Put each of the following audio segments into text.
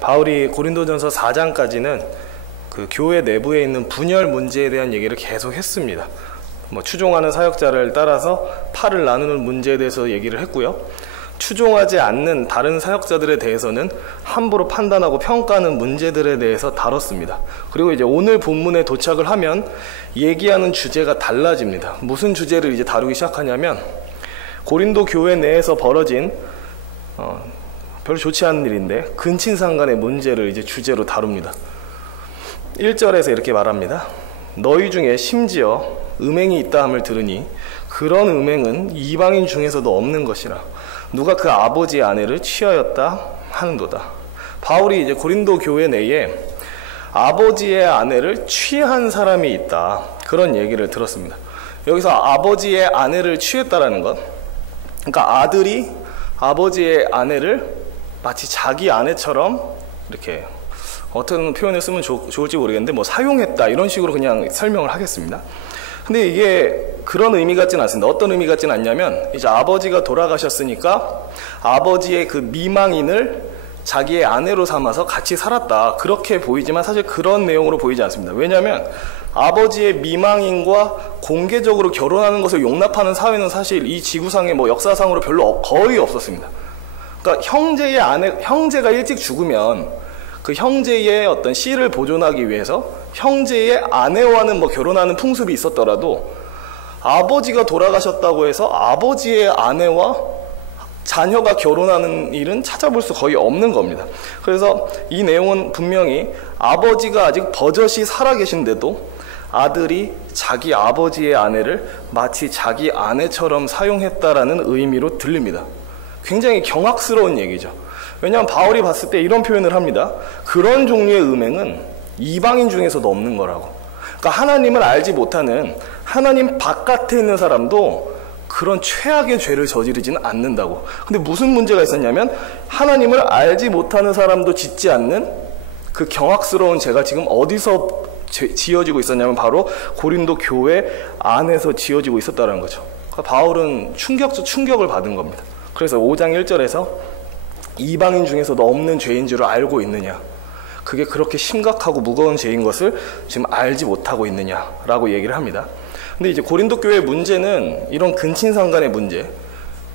바울이 고린도전서 4장까지는 그 교회 내부에 있는 분열 문제에 대한 얘기를 계속 했습니다. 뭐 추종하는 사역자를 따라서 팔을 나누는 문제에 대해서 얘기를 했고요. 추종하지 않는 다른 사역자들에 대해서는 함부로 판단하고 평가하는 문제들에 대해서 다뤘습니다. 그리고 이제 오늘 본문에 도착을 하면 얘기하는 주제가 달라집니다. 무슨 주제를 이제 다루기 시작하냐면 고린도 교회 내에서 벌어진 별로 좋지 않은 일인데 근친상 간의 문제를 이제 주제로 다룹니다. 1절에서 이렇게 말합니다. 너희 중에 심지어 음행이 있다 함을 들으니 그런 음행은 이방인 중에서도 없는 것이라 누가 그 아버지의 아내를 취하였다 하는도다. 바울이 이제 고린도 교회 내에 아버지의 아내를 취한 사람이 있다, 그런 얘기를 들었습니다. 여기서 아버지의 아내를 취했다라는 것, 그러니까 아들이 아버지의 아내를 마치 자기 아내처럼 이렇게 어떤 표현을 쓰면 좋을지 모르겠는데 뭐 사용했다, 이런 식으로 그냥 설명을 하겠습니다. 근데 이게 그런 의미 같지는 않습니다. 어떤 의미 같지는 않냐면 이제 아버지가 돌아가셨으니까 아버지의 그 미망인을 자기의 아내로 삼아서 같이 살았다, 그렇게 보이지만 사실 그런 내용으로 보이지 않습니다. 왜냐하면 아버지의 미망인과 공개적으로 결혼하는 것을 용납하는 사회는 사실 이 지구상에 뭐 역사상으로 별로 거의 없었습니다. 그러니까 형제가 일찍 죽으면 그 형제의 어떤 씨를 보존하기 위해서 형제의 아내와는 뭐 결혼하는 풍습이 있었더라도 아버지가 돌아가셨다고 해서 아버지의 아내와 자녀가 결혼하는 일은 찾아볼 수 거의 없는 겁니다. 그래서 이 내용은 분명히 아버지가 아직 버젓이 살아계신데도 아들이 자기 아버지의 아내를 마치 자기 아내처럼 사용했다라는 의미로 들립니다. 굉장히 경악스러운 얘기죠. 왜냐하면 바울이 봤을 때 이런 표현을 합니다. 그런 종류의 음행은 이방인 중에서도 없는 거라고. 그러니까 하나님을 알지 못하는, 하나님 바깥에 있는 사람도 그런 최악의 죄를 저지르지는 않는다고. 근데 무슨 문제가 있었냐면 하나님을 알지 못하는 사람도 짓지 않는 그 경악스러운 죄가 지금 어디서 지어지고 있었냐면 바로 고린도 교회 안에서 지어지고 있었다는 거죠. 그러니까 바울은 충격을 받은 겁니다. 그래서 5장 1절에서 이방인 중에서도 없는 죄인 줄을 알고 있느냐, 그게 그렇게 심각하고 무거운 죄인 것을 지금 알지 못하고 있느냐라고 얘기를 합니다. 근데 이제 고린도 교회의 문제는 이런 근친상간의 문제,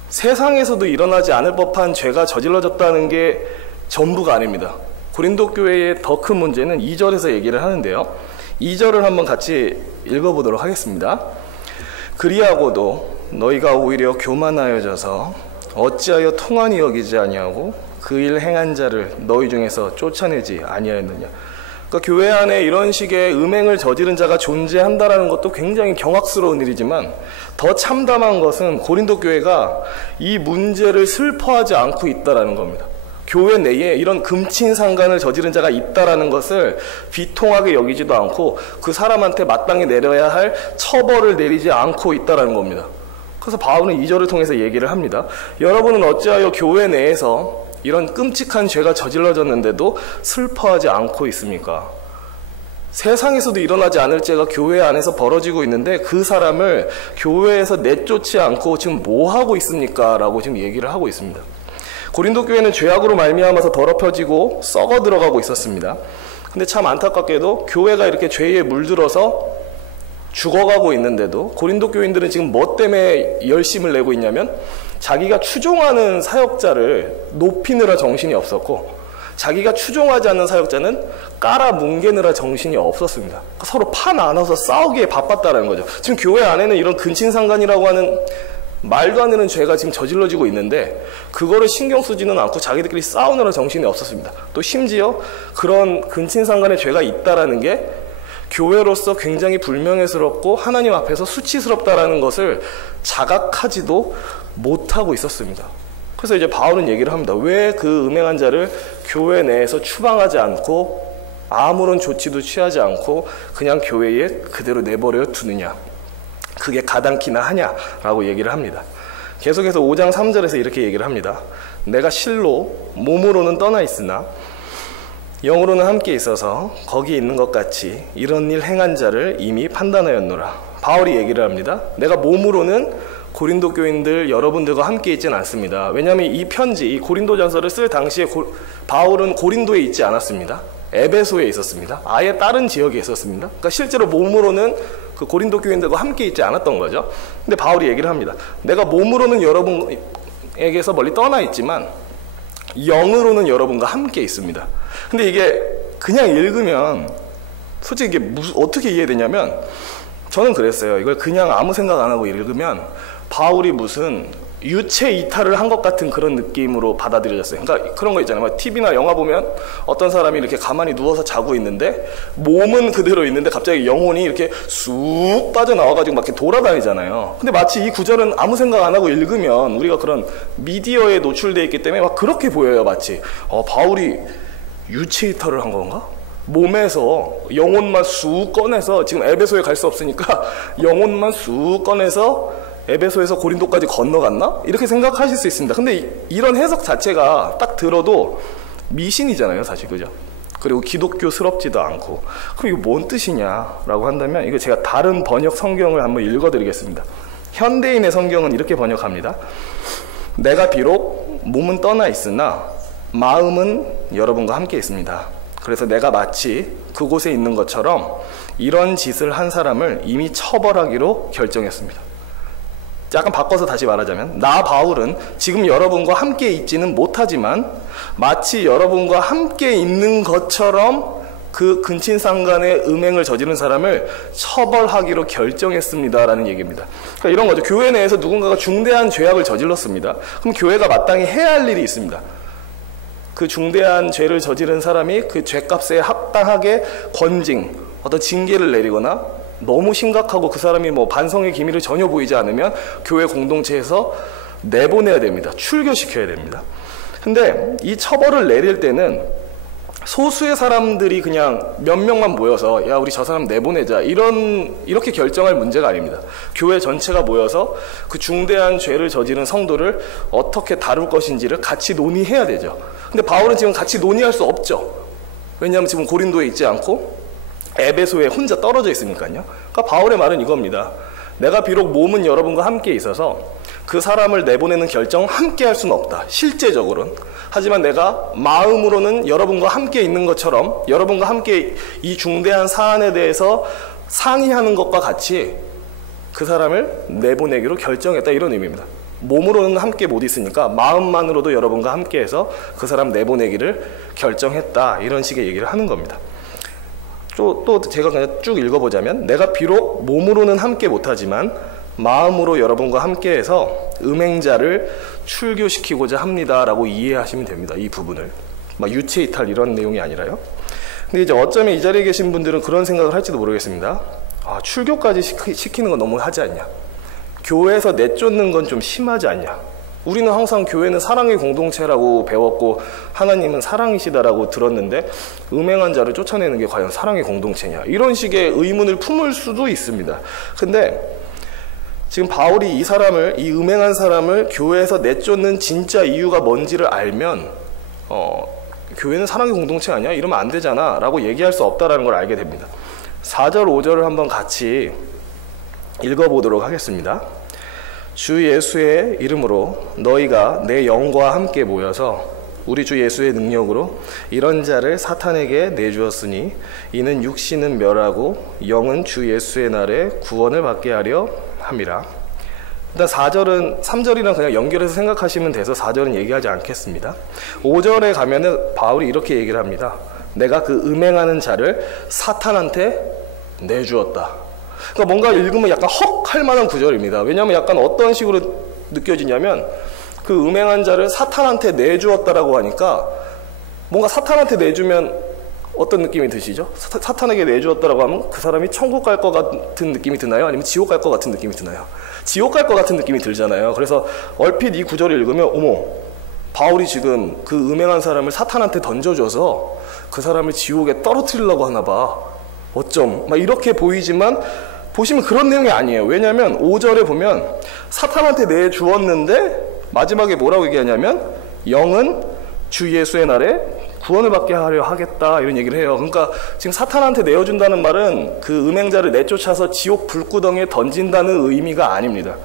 세상에서도 일어나지 않을 법한 죄가 저질러졌다는 게 전부가 아닙니다. 고린도 교회의 더 큰 문제는 2절에서 얘기를 하는데요. 2절을 한번 같이 읽어보도록 하겠습니다. 그리하고도 너희가 오히려 교만하여져서 어찌하여 통한이 여기지 아니하고 그 일 행한 자를 너희 중에서 쫓아내지 아니하였느냐. 그러니까 교회 안에 이런 식의 음행을 저지른 자가 존재한다라는 것도 굉장히 경악스러운 일이지만 더 참담한 것은 고린도 교회가 이 문제를 슬퍼하지 않고 있다라는 겁니다. 교회 내에 이런 금친상간을 저지른 자가 있다라는 것을 비통하게 여기지도 않고 그 사람한테 마땅히 내려야 할 처벌을 내리지 않고 있다라는 겁니다. 그래서 바울은 2절을 통해서 얘기를 합니다. 여러분은 어찌하여 교회 내에서 이런 끔찍한 죄가 저질러졌는데도 슬퍼하지 않고 있습니까? 세상에서도 일어나지 않을 죄가 교회 안에서 벌어지고 있는데 그 사람을 교회에서 내쫓지 않고 지금 뭐 하고 있습니까? 라고 지금 얘기를 하고 있습니다. 고린도 교회는 죄악으로 말미암아서 더럽혀지고 썩어 들어가고 있었습니다. 근데 참 안타깝게도 교회가 이렇게 죄에 물들어서 죽어가고 있는데도 고린도 교인들은 지금 뭐 때문에 열심을 내고 있냐면 자기가 추종하는 사역자를 높이느라 정신이 없었고 자기가 추종하지 않는 사역자는 깔아뭉개느라 정신이 없었습니다. 서로 파 나눠서 싸우기에 바빴다는 거죠. 지금 교회 안에는 이런 근친상간이라고 하는 말도 안 되는 죄가 지금 저질러지고 있는데 그거를 신경 쓰지는 않고 자기들끼리 싸우느라 정신이 없었습니다. 또 심지어 그런 근친상간의 죄가 있다라는 게 교회로서 굉장히 불명예스럽고 하나님 앞에서 수치스럽다라는 것을 자각하지도 못하고 있었습니다. 그래서 이제 바울은 얘기를 합니다. 왜 그 음행한 자를 교회 내에서 추방하지 않고 아무런 조치도 취하지 않고 그냥 교회에 그대로 내버려 두느냐, 그게 가당키나 하냐라고 얘기를 합니다. 계속해서 5장 3절에서 이렇게 얘기를 합니다. 내가 실로 몸으로는 떠나 있으나 영으로는 함께 있어서 거기 있는 것 같이 이런 일 행한 자를 이미 판단하였노라. 바울이 얘기를 합니다. 내가 몸으로는 고린도 교인들 여러분들과 함께 있지는 않습니다. 왜냐하면 이 편지, 이 고린도전서를 쓸 당시에 바울은 고린도에 있지 않았습니다. 에베소에 있었습니다. 아예 다른 지역에 있었습니다. 그러니까 실제로 몸으로는 그 고린도 교인들과 함께 있지 않았던 거죠. 근데 바울이 얘기를 합니다. 내가 몸으로는 여러분에게서 멀리 떠나 있지만 영으로는 여러분과 함께 있습니다. 근데 이게 그냥 읽으면 솔직히 이게 어떻게 이해되냐면, 저는 그랬어요. 이걸 그냥 아무 생각 안 하고 읽으면 바울이 무슨 유체 이탈을 한 것 같은 그런 느낌으로 받아들여졌어요. 그러니까 그런 거 있잖아요. TV나 영화 보면 어떤 사람이 이렇게 가만히 누워서 자고 있는데 몸은 그대로 있는데 갑자기 영혼이 이렇게 쑥 빠져나와가지고 막 이렇게 돌아다니잖아요. 근데 마치 이 구절은 아무 생각 안 하고 읽으면 우리가 그런 미디어에 노출되어 있기 때문에 막 그렇게 보여요. 마치 바울이 유체 이탈을 한 건가? 몸에서 영혼만 쑥 꺼내서, 지금 에베소에 갈 수 없으니까 영혼만 쑥 꺼내서 에베소에서 고린도까지 건너갔나? 이렇게 생각하실 수 있습니다. 근데 이런 해석 자체가 딱 들어도 미신이잖아요, 사실. 그죠? 그리고 기독교스럽지도 않고. 그럼 이거 뭔 뜻이냐라고 한다면, 이거 제가 다른 번역 성경을 한번 읽어드리겠습니다. 현대인의 성경은 이렇게 번역합니다. 내가 비록 몸은 떠나 있으나 마음은 여러분과 함께 있습니다. 그래서 내가 마치 그곳에 있는 것처럼 이런 짓을 한 사람을 이미 처벌하기로 결정했습니다. 약간 바꿔서 다시 말하자면, 나 바울은 지금 여러분과 함께 있지는 못하지만 마치 여러분과 함께 있는 것처럼 그 근친상간의 음행을 저지른 사람을 처벌하기로 결정했습니다 라는 얘기입니다. 그러니까 이런 거죠. 교회 내에서 누군가가 중대한 죄악을 저질렀습니다. 그럼 교회가 마땅히 해야 할 일이 있습니다. 그 중대한 죄를 저지른 사람이 그 죄값에 합당하게 권징, 어떤 징계를 내리거나, 너무 심각하고 그 사람이 뭐 반성의 기미를 전혀 보이지 않으면 교회 공동체에서 내보내야 됩니다. 출교시켜야 됩니다. 근데 이 처벌을 내릴 때는 소수의 사람들이 그냥 몇 명만 모여서 야, 우리 저 사람 내보내자, 이렇게 결정할 문제가 아닙니다. 교회 전체가 모여서 그 중대한 죄를 저지른 성도를 어떻게 다룰 것인지를 같이 논의해야 되죠. 근데 바울은 지금 같이 논의할 수 없죠. 왜냐하면 지금 고린도에 있지 않고 에베소에 혼자 떨어져 있으니까요. 그러니까 바울의 말은 이겁니다. 내가 비록 몸은 여러분과 함께 있어서 그 사람을 내보내는 결정 함께 할 수는 없다, 실제적으로는. 하지만 내가 마음으로는 여러분과 함께 있는 것처럼 여러분과 함께 이 중대한 사안에 대해서 상의하는 것과 같이 그 사람을 내보내기로 결정했다, 이런 의미입니다. 몸으로는 함께 못 있으니까 마음만으로도 여러분과 함께해서 그 사람 내보내기를 결정했다, 이런 식의 얘기를 하는 겁니다. 또 제가 그냥 쭉 읽어보자면, 내가 비록 몸으로는 함께 못하지만 마음으로 여러분과 함께해서 음행자를 출교시키고자 합니다 라고 이해하시면 됩니다. 이 부분을 막 유체 이탈 이런 내용이 아니라요. 근데 이제 어쩌면 이 자리에 계신 분들은 그런 생각을 할지도 모르겠습니다. 출교까지 시키는 건 너무 하지 않냐, 교회에서 내쫓는 건 좀 심하지 않냐, 우리는 항상 교회는 사랑의 공동체라고 배웠고 하나님은 사랑이시다라고 들었는데 음행한 자를 쫓아내는 게 과연 사랑의 공동체냐, 이런 식의 의문을 품을 수도 있습니다. 근데 지금 바울이 이 음행한 사람을 교회에서 내쫓는 진짜 이유가 뭔지를 알면 교회는 사랑의 공동체 아니야? 이러면 안 되잖아 라고 얘기할 수 없다라는 걸 알게 됩니다. 4절 5절을 한번 같이 읽어보도록 하겠습니다. 주 예수의 이름으로 너희가 내 영과 함께 모여서 우리 주 예수의 능력으로 이런 자를 사탄에게 내주었으니 이는 육신은 멸하고 영은 주 예수의 날에 구원을 받게 하려 함이라. 일단 3절이랑 그냥 연결해서 생각하시면 돼서 4절은 얘기하지 않겠습니다. 5절에 가면은 바울이 이렇게 얘기를 합니다. 내가 그 음행하는 자를 사탄한테 내주었다. 그러니까 뭔가 읽으면 약간 헉 할 만한 구절입니다. 왜냐하면 약간 어떤 식으로 느껴지냐면, 그 음행한 자를 사탄한테 내주었다라고 하니까 뭔가 사탄한테 내주면 어떤 느낌이 드시죠? 사탄에게 내주었다라고 하면 그 사람이 천국 갈 것 같은 느낌이 드나요? 아니면 지옥 갈 것 같은 느낌이 드나요? 지옥 갈 것 같은 느낌이 들잖아요. 그래서 얼핏 이 구절을 읽으면 어머, 바울이 지금 그 음행한 사람을 사탄한테 던져줘서 그 사람을 지옥에 떨어뜨리려고 하나 봐, 어쩜, 막 이렇게 보이지만 보시면 그런 내용이 아니에요. 왜냐하면 5절에 보면 사탄한테 내주었는데 마지막에 뭐라고 얘기하냐면 영은 주 예수의 날에 구원을 받게 하려 하겠다, 이런 얘기를 해요. 그러니까 지금 사탄한테 내어준다는 말은 그 음행자를 내쫓아서 지옥 불구덩이에 던진다는 의미가 아닙니다.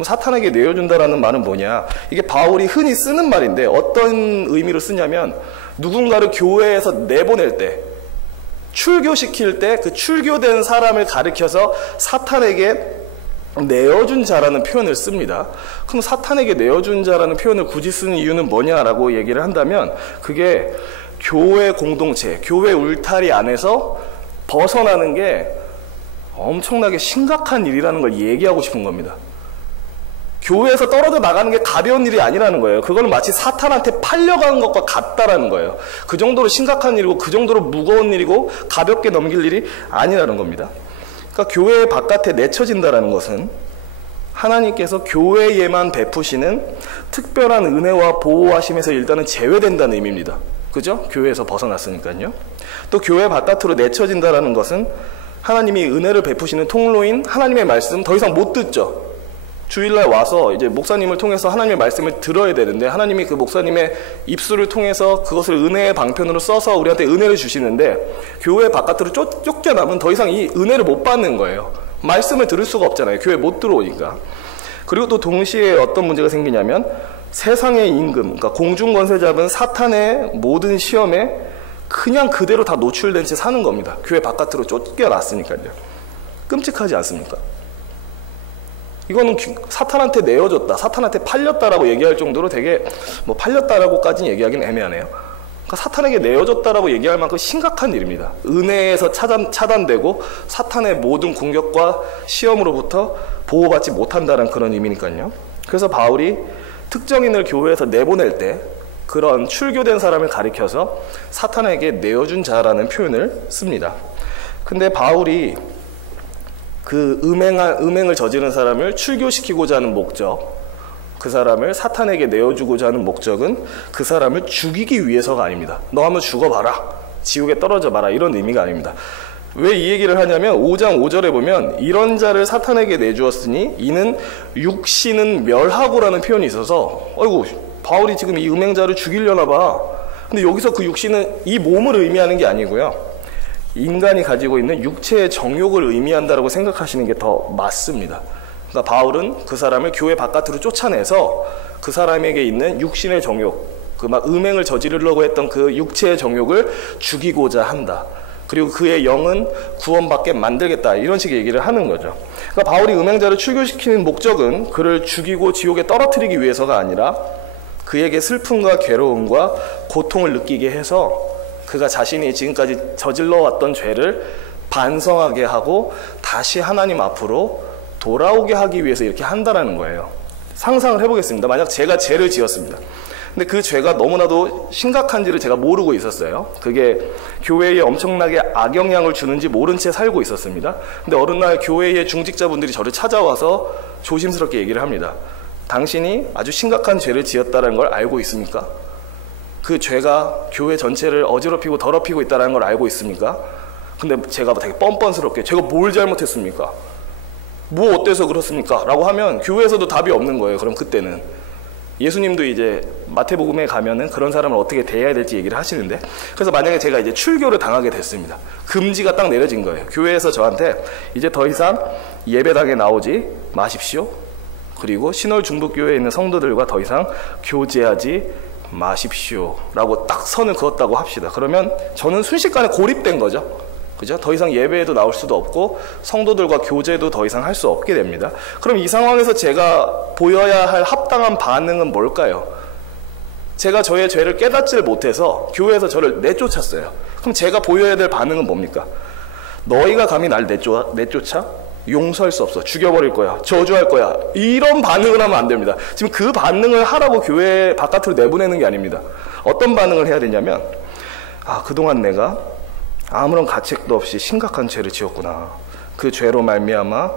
그럼 사탄에게 내어준다라는 말은 뭐냐? 이게 바울이 흔히 쓰는 말인데 어떤 의미로 쓰냐면 누군가를 교회에서 내보낼 때, 출교시킬 때 그 출교된 사람을 가리켜서 사탄에게 내어준 자라는 표현을 씁니다. 그럼 사탄에게 내어준 자라는 표현을 굳이 쓰는 이유는 뭐냐라고 얘기를 한다면 그게 교회 공동체, 교회 울타리 안에서 벗어나는 게 엄청나게 심각한 일이라는 걸 얘기하고 싶은 겁니다. 교회에서 떨어져 나가는 게 가벼운 일이 아니라는 거예요. 그거는 마치 사탄한테 팔려가는 것과 같다라는 거예요. 그 정도로 심각한 일이고 그 정도로 무거운 일이고 가볍게 넘길 일이 아니라는 겁니다. 그러니까 교회 바깥에 내쳐진다라는 것은 하나님께서 교회에만 베푸시는 특별한 은혜와 보호하심에서 일단은 제외된다는 의미입니다. 그죠? 교회에서 벗어났으니까요. 또 교회 바깥으로 내쳐진다라는 것은 하나님이 은혜를 베푸시는 통로인 하나님의 말씀 더 이상 못 듣죠. 주일날 와서 이제 목사님을 통해서 하나님의 말씀을 들어야 되는데 하나님이 그 목사님의 입술을 통해서 그것을 은혜의 방편으로 써서 우리한테 은혜를 주시는데 교회 바깥으로 쫓겨나면 더 이상 이 은혜를 못 받는 거예요. 말씀을 들을 수가 없잖아요. 교회 못 들어오니까. 그리고 또 동시에 어떤 문제가 생기냐면 세상의 임금, 그러니까 공중권세 잡은 사탄의 모든 시험에 그냥 그대로 다 노출된 채 사는 겁니다. 교회 바깥으로 쫓겨났으니까요. 끔찍하지 않습니까? 이거는 사탄한테 내어줬다, 사탄한테 팔렸다라고 얘기할 정도로 되게 뭐 팔렸다라고까지는 얘기하기는 애매하네요. 그러니까 사탄에게 내어줬다라고 얘기할 만큼 심각한 일입니다. 은혜에서 차단되고 사탄의 모든 공격과 시험으로부터 보호받지 못한다는 그런 의미니까요. 그래서 바울이 특정인을 교회에서 내보낼 때 그런 출교된 사람을 가리켜서 사탄에게 내어준 자라는 표현을 씁니다. 근데 바울이 그 음행을 저지른 사람을 출교시키고자 하는 목적, 그 사람을 사탄에게 내어주고자 하는 목적은 그 사람을 죽이기 위해서가 아닙니다. 너 한번 죽어봐라, 지옥에 떨어져 봐라, 이런 의미가 아닙니다. 왜 이 얘기를 하냐면 5장 5절에 보면 이런 자를 사탄에게 내주었으니 이는 육신은 멸하고라는 표현이 있어서 어이구, 바울이 지금 이 음행자를 죽이려나 봐. 근데 여기서 그 육신은 이 몸을 의미하는 게 아니고요, 인간이 가지고 있는 육체의 정욕을 의미한다라고 생각하시는 게 더 맞습니다. 그러니까 바울은 그 사람을 교회 바깥으로 쫓아내서 그 사람에게 있는 육신의 정욕, 그 막 음행을 저지르려고 했던 그 육체의 정욕을 죽이고자 한다. 그리고 그의 영은 구원받게 만들겠다, 이런 식의 얘기를 하는 거죠. 그러니까 바울이 음행자를 출교시키는 목적은 그를 죽이고 지옥에 떨어뜨리기 위해서가 아니라 그에게 슬픔과 괴로움과 고통을 느끼게 해서 그가 자신이 지금까지 저질러왔던 죄를 반성하게 하고 다시 하나님 앞으로 돌아오게 하기 위해서 이렇게 한다라는 거예요. 상상을 해보겠습니다. 만약 제가 죄를 지었습니다. 근데 그 죄가 너무나도 심각한지를 제가 모르고 있었어요. 그게 교회에 엄청나게 악영향을 주는지 모른 채 살고 있었습니다. 근데 어느 날 교회의 중직자분들이 저를 찾아와서 조심스럽게 얘기를 합니다. 당신이 아주 심각한 죄를 지었다는 걸 알고 있습니까? 그 죄가 교회 전체를 어지럽히고 더럽히고 있다는 걸 알고 있습니까? 근데 제가 되게 뻔뻔스럽게 제가 뭘 잘못했습니까? 뭐 어때서 그렇습니까? 라고 하면 교회에서도 답이 없는 거예요. 그럼 그때는 예수님도 이제 마태복음에 가면은 그런 사람을 어떻게 대해야 될지 얘기를 하시는데, 그래서 만약에 제가 이제 출교를 당하게 됐습니다. 금지가 딱 내려진 거예요. 교회에서 저한테 이제 더 이상 예배당에 나오지 마십시오. 그리고 신월중북교회에 있는 성도들과 더 이상 교제하지 마십시오 라고 딱 선을 그었다고 합시다. 그러면 저는 순식간에 고립된 거죠. 그죠? 더 이상 예배에도 나올 수도 없고 성도들과 교제도 더 이상 할 수 없게 됩니다. 그럼 이 상황에서 제가 보여야 할 합당한 반응은 뭘까요? 제가 저의 죄를 깨닫지를 못해서 교회에서 저를 내쫓았어요. 그럼 제가 보여야 될 반응은 뭡니까? 너희가 감히 날 내쫓아? 용서할 수 없어. 죽여버릴 거야. 저주할 거야. 이런 반응을 하면 안 됩니다. 지금 그 반응을 하라고 교회 바깥으로 내보내는 게 아닙니다. 어떤 반응을 해야 되냐면, 아, 그동안 내가 아무런 가책도 없이 심각한 죄를 지었구나. 그 죄로 말미암아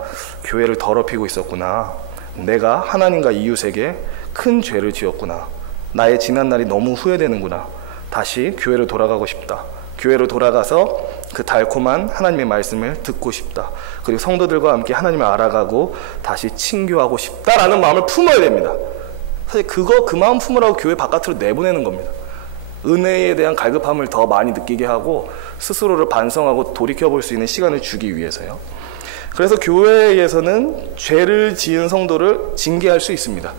교회를 더럽히고 있었구나. 내가 하나님과 이웃에게 큰 죄를 지었구나. 나의 지난 날이 너무 후회되는구나. 다시 교회로 돌아가고 싶다. 교회로 돌아가서 그 달콤한 하나님의 말씀을 듣고 싶다. 그리고 성도들과 함께 하나님을 알아가고 다시 친교하고 싶다라는 마음을 품어야 됩니다. 사실 그 마음 품으라고 교회 바깥으로 내보내는 겁니다. 은혜에 대한 갈급함을 더 많이 느끼게 하고 스스로를 반성하고 돌이켜볼 수 있는 시간을 주기 위해서요. 그래서 교회에서는 죄를 지은 성도를 징계할 수 있습니다.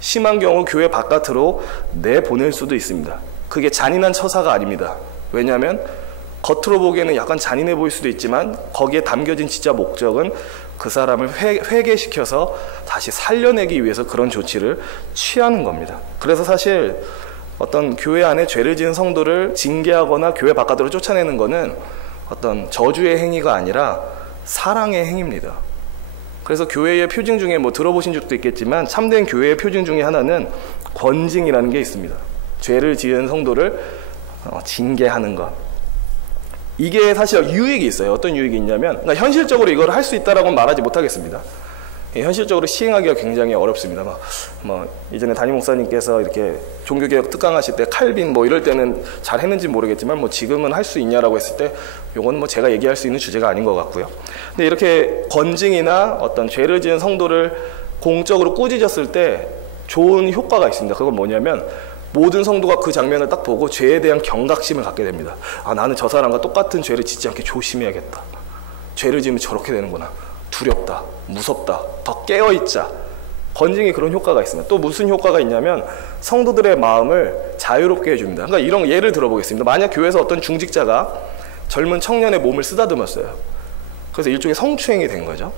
심한 경우 교회 바깥으로 내보낼 수도 있습니다. 그게 잔인한 처사가 아닙니다. 왜냐하면 겉으로 보기에는 약간 잔인해 보일 수도 있지만 거기에 담겨진 진짜 목적은 그 사람을 회개시켜서 다시 살려내기 위해서 그런 조치를 취하는 겁니다. 그래서 사실 어떤 교회 안에 죄를 지은 성도를 징계하거나 교회 바깥으로 쫓아내는 것은 어떤 저주의 행위가 아니라 사랑의 행위입니다. 그래서 교회의 표징 중에 뭐 들어보신 적도 있겠지만 참된 교회의 표징 중에 하나는 권징이라는 게 있습니다. 죄를 지은 성도를 징계하는 것. 이게 사실 유익이 있어요. 어떤 유익이 있냐면, 그러니까 현실적으로 이걸 할 수 있다라고는 말하지 못하겠습니다. 현실적으로 시행하기가 굉장히 어렵습니다. 이전에 담임 목사님께서 이렇게 종교개혁 특강하실 때 칼빈 뭐 이럴 때는 잘 했는지 모르겠지만 뭐 지금은 할 수 있냐라고 했을 때 요건 뭐 제가 얘기할 수 있는 주제가 아닌 것 같고요. 근데 이렇게 권징이나 어떤 죄를 지은 성도를 공적으로 꾸짖었을 때 좋은 효과가 있습니다. 그건 뭐냐면 모든 성도가 그 장면을 딱 보고 죄에 대한 경각심을 갖게 됩니다. 아, 나는 저 사람과 똑같은 죄를 짓지 않게 조심해야겠다. 죄를 지으면 저렇게 되는구나. 두렵다, 무섭다, 더 깨어있자. 권징이 그런 효과가 있습니다. 또 무슨 효과가 있냐면 성도들의 마음을 자유롭게 해줍니다. 그러니까 이런 예를 들어보겠습니다. 만약 교회에서 어떤 중직자가 젊은 청년의 몸을 쓰다듬었어요. 그래서 일종의 성추행이 된 거죠.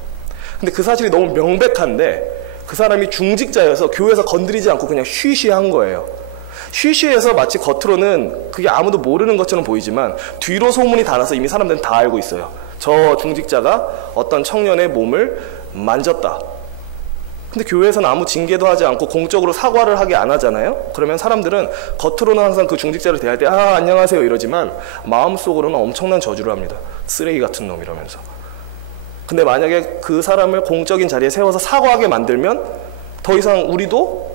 근데 그 사실이 너무 명백한데 그 사람이 중직자여서 교회에서 건드리지 않고 그냥 쉬쉬한 거예요. 쉬쉬해서 마치 겉으로는 그게 아무도 모르는 것처럼 보이지만 뒤로 소문이 다 나서 이미 사람들은 다 알고 있어요. 저 중직자가 어떤 청년의 몸을 만졌다. 근데 교회에서는 아무 징계도 하지 않고 공적으로 사과를 하게 안 하잖아요. 그러면 사람들은 겉으로는 항상 그 중직자를 대할 때 아, 안녕하세요 이러지만 마음속으로는 엄청난 저주를 합니다. 쓰레기 같은 놈 이러면서. 근데 만약에 그 사람을 공적인 자리에 세워서 사과하게 만들면 더 이상 우리도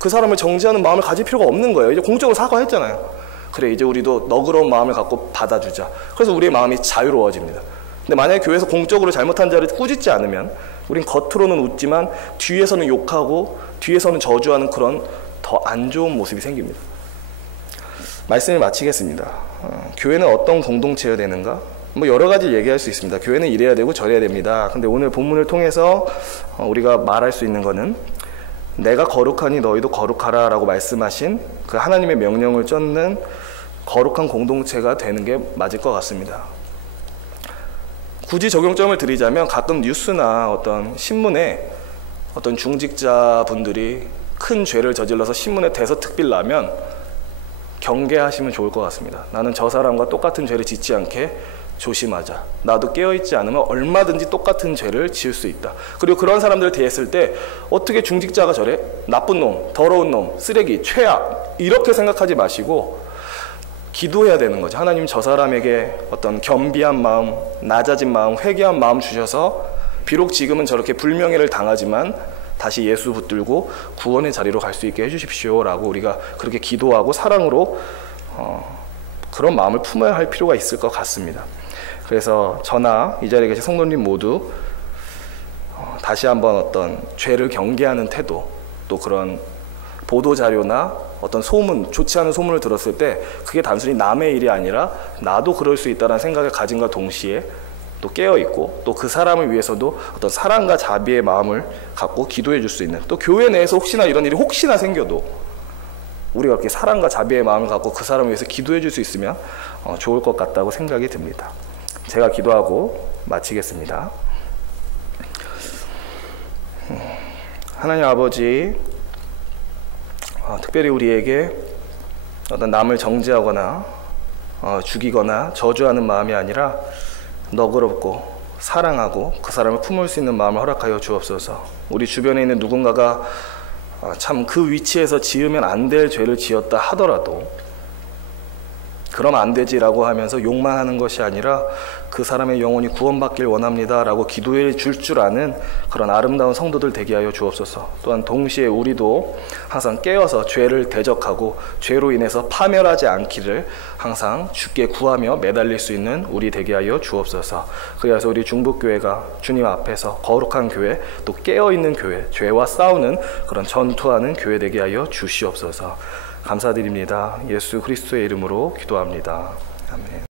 그 사람을 정죄하는 마음을 가질 필요가 없는 거예요. 이제 공적으로 사과했잖아요. 그래, 이제 우리도 너그러운 마음을 갖고 받아주자. 그래서 우리의 마음이 자유로워집니다. 근데 만약에 교회에서 공적으로 잘못한 자를 꾸짖지 않으면 우린 겉으로는 웃지만 뒤에서는 욕하고 뒤에서는 저주하는 그런 더 안 좋은 모습이 생깁니다. 말씀을 마치겠습니다. 교회는 어떤 공동체여야 되는가? 뭐 여러 가지 얘기할 수 있습니다. 교회는 이래야 되고 저래야 됩니다. 근데 오늘 본문을 통해서 우리가 말할 수 있는 거는 내가 거룩하니 너희도 거룩하라 라고 말씀하신 그 하나님의 명령을 쫓는 거룩한 공동체가 되는 게 맞을 것 같습니다. 굳이 적용점을 드리자면 가끔 뉴스나 어떤 신문에 어떤 중직자분들이 큰 죄를 저질러서 신문에 대서특필 나면 경계하시면 좋을 것 같습니다. 나는 저 사람과 똑같은 죄를 짓지 않게 조심하자. 나도 깨어있지 않으면 얼마든지 똑같은 죄를 지을 수 있다. 그리고 그런 사람들을 대했을 때 어떻게 중직자가 저래? 나쁜 놈, 더러운 놈, 쓰레기, 최악 이렇게 생각하지 마시고 기도해야 되는 거죠. 하나님 저 사람에게 어떤 겸비한 마음, 낮아진 마음, 회개한 마음 주셔서 비록 지금은 저렇게 불명예를 당하지만 다시 예수 붙들고 구원의 자리로 갈 수 있게 해주십시오 라고 우리가 그렇게 기도하고 사랑으로 그런 마음을 품어야 할 필요가 있을 것 같습니다. 그래서 저나 이 자리에 계신 성도님 모두 다시 한번 어떤 죄를 경계하는 태도, 또 그런 보도자료나 어떤 소문, 좋지 않은 소문을 들었을 때 그게 단순히 남의 일이 아니라 나도 그럴 수 있다는 생각을 가진과 동시에 또 깨어있고 또 그 사람을 위해서도 어떤 사랑과 자비의 마음을 갖고 기도해 줄 수 있는, 또 교회 내에서 혹시나 이런 일이 혹시나 생겨도 우리가 이렇게 사랑과 자비의 마음을 갖고 그 사람을 위해서 기도해 줄 수 있으면 좋을 것 같다고 생각이 듭니다. 제가 기도하고 마치겠습니다. 하나님 아버지, 특별히 우리에게 어떤 남을 정죄하거나 죽이거나 저주하는 마음이 아니라 너그럽고 사랑하고 그 사람을 품을 수 있는 마음을 허락하여 주옵소서. 우리 주변에 있는 누군가가 참 그 위치에서 지으면 안 될 죄를 지었다 하더라도 그러면 안 되지라고 하면서 욕만 하는 것이 아니라 그 사람의 영혼이 구원받길 원합니다 라고 기도해 줄 아는 그런 아름다운 성도들 되게 하여 주옵소서. 또한 동시에 우리도 항상 깨어서 죄를 대적하고 죄로 인해서 파멸하지 않기를 항상 주께 구하며 매달릴 수 있는 우리 되게 하여 주옵소서. 그래서 우리 중북교회가 주님 앞에서 거룩한 교회, 또 깨어있는 교회, 죄와 싸우는 그런 전투하는 교회 되게 하여 주시옵소서. 감사드립니다. 예수 그리스도의 이름으로 기도합니다. 아멘.